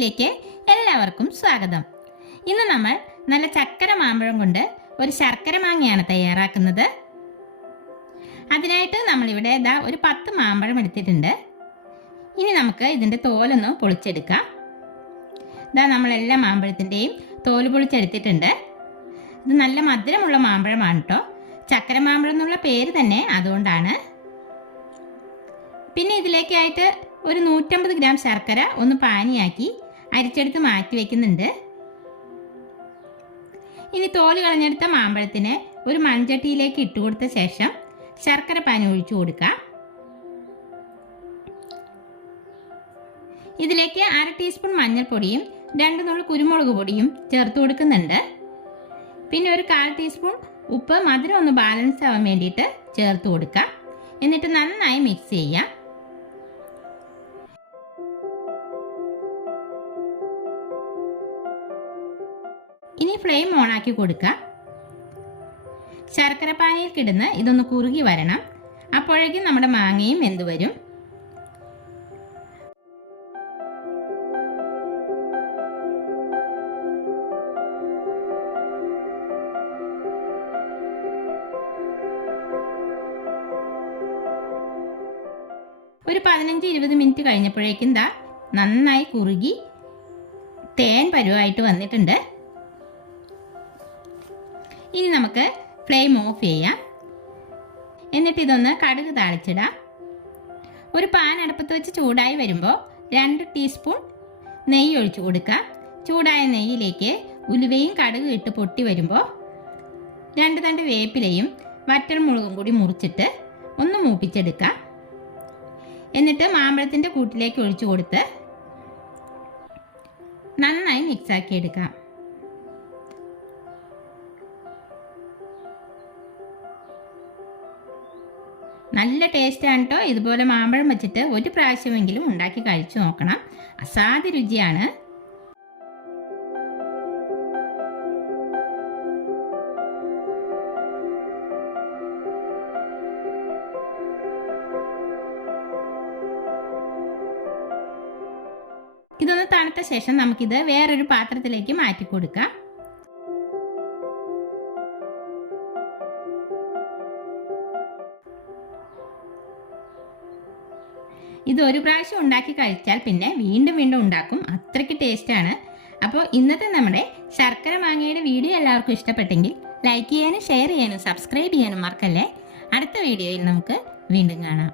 ടിപ്സിലേക്ക് എല്ലാവർക്കും സ്വാഗതം. ഇന്ന് നമ്മൾ നല്ല ചക്കര മാമ്പഴം കൊണ്ട് ഒരു ശർക്കര മാങ്ങയാണ് തയ്യാറാക്കുന്നത്. അതിനായിട്ട് നമ്മളിവിടെ ഒരു 10 മാമ്പഴം എടുത്തിട്ടുണ്ട്. ഇനി നമുക്ക് ഇതിൻ്റെ തോലൊന്ന് പൊളിച്ചെടുക്കാം. നമ്മളെല്ലാ മാമ്പഴത്തിൻ്റെയും തോല് പൊളിച്ചെടുത്തിട്ടുണ്ട്. ഇത് നല്ല മധുരമുള്ള മാമ്പഴമാണ് കേട്ടോ. ചക്കര മാമ്പഴം എന്നുള്ള പേര് തന്നെ അതുകൊണ്ടാണ്. പിന്നെ ഇതിലേക്കായിട്ട് ഒരു 150 ഗ്രാം ശർക്കര ഒന്ന് പാനിയാക്കി അരിച്ചെടുത്ത് മാറ്റി വയ്ക്കുന്നുണ്ട്. ഇനി തോല് കളഞ്ഞെടുത്ത മാമ്പഴത്തിന് ഒരു മൺചട്ടിയിലേക്ക് ഇട്ട് കൊടുത്ത ശേഷം ശർക്കര പാനി ഒഴിച്ചു കൊടുക്കാം. ഇതിലേക്ക് 1/2 ടീസ്പൂൺ മഞ്ഞൾപ്പൊടിയും 2 നുള്ളു കുരുമുളക് പൊടിയും ചേർത്ത് കൊടുക്കുന്നുണ്ട്. പിന്നെ ഒരു 1/4 ടീസ്പൂൺ ഉപ്പ് മധുരം ഒന്ന് ബാലൻസ് ആവാൻ വേണ്ടിയിട്ട് ചേർത്ത് കൊടുക്കാം. എന്നിട്ട് നന്നായി മിക്സ് ചെയ്യാം. ഇനി ഫ്ലെയിം ഓണാക്കി കൊടുക്കാം. ശർക്കര പാനിയിൽ കിടന്ന് ഇതൊന്ന് കുറുകി വരണം. അപ്പോഴേക്കും നമ്മുടെ മാങ്ങയും വെന്ത് വരും. ഒരു 15-20 മിനിറ്റ് കഴിഞ്ഞപ്പോഴേക്കും നന്നായി കുറുകി തേൻ പരുവായിട്ട് വന്നിട്ടുണ്ട്. ഇനി നമുക്ക് ഫ്ലെയിം ഓഫ് ചെയ്യാം. എന്നിട്ട് ഇതൊന്ന് കടുക് താളിച്ചിടാം. ഒരു പാൻ അടുപ്പത്ത് വെച്ച് ചൂടായി വരുമ്പോൾ 2 ടീസ്പൂൺ നെയ്യ് ഒഴിച്ചു കൊടുക്കാം. ചൂടായ നെയ്യിലേക്ക് ഉലുവയും കടുകും ഇട്ട് പൊട്ടി വരുമ്പോൾ 2 തണ്ട് വേപ്പിലയും വറ്റൽമുളകും കൂടി മുറിച്ചിട്ട് ഒന്ന് മൂപ്പിച്ചെടുക്കാം. എന്നിട്ട് മാമ്പഴത്തിൻ്റെ കൂട്ടിലേക്ക് ഒഴിച്ചു കൊടുത്ത് നന്നായി മിക്സാക്കി എടുക്കാം. നല്ല ടേസ്റ്റാണ് കേട്ടോ. ഇതുപോലെ മാമ്പഴം വെച്ചിട്ട് ഒരു പ്രാവശ്യമെങ്കിലും ഉണ്ടാക്കി കഴിച്ചു നോക്കണം. അസാധ്യ രുചിയാണ്. ഇതൊന്ന് തണുത്ത ശേഷം നമുക്കിത് വേറൊരു പാത്രത്തിലേക്ക് മാറ്റി കൊടുക്കാം. ഇത് ഒരു പ്രാവശ്യം ഉണ്ടാക്കി കഴിച്ചാൽ പിന്നെ വീണ്ടും വീണ്ടും ഉണ്ടാക്കും. അത്രയ്ക്ക് ടേസ്റ്റാണ്. അപ്പോൾ ഇന്നത്തെ നമ്മുടെ ശർക്കര മാങ്ങയുടെ വീഡിയോ എല്ലാവർക്കും ഇഷ്ടപ്പെട്ടെങ്കിൽ ലൈക്ക് ചെയ്യാനും ഷെയർ ചെയ്യാനും സബ്സ്ക്രൈബ് ചെയ്യാനും മറക്കല്ലേ. അടുത്ത വീഡിയോയിൽ നമുക്ക് വീണ്ടും കാണാം.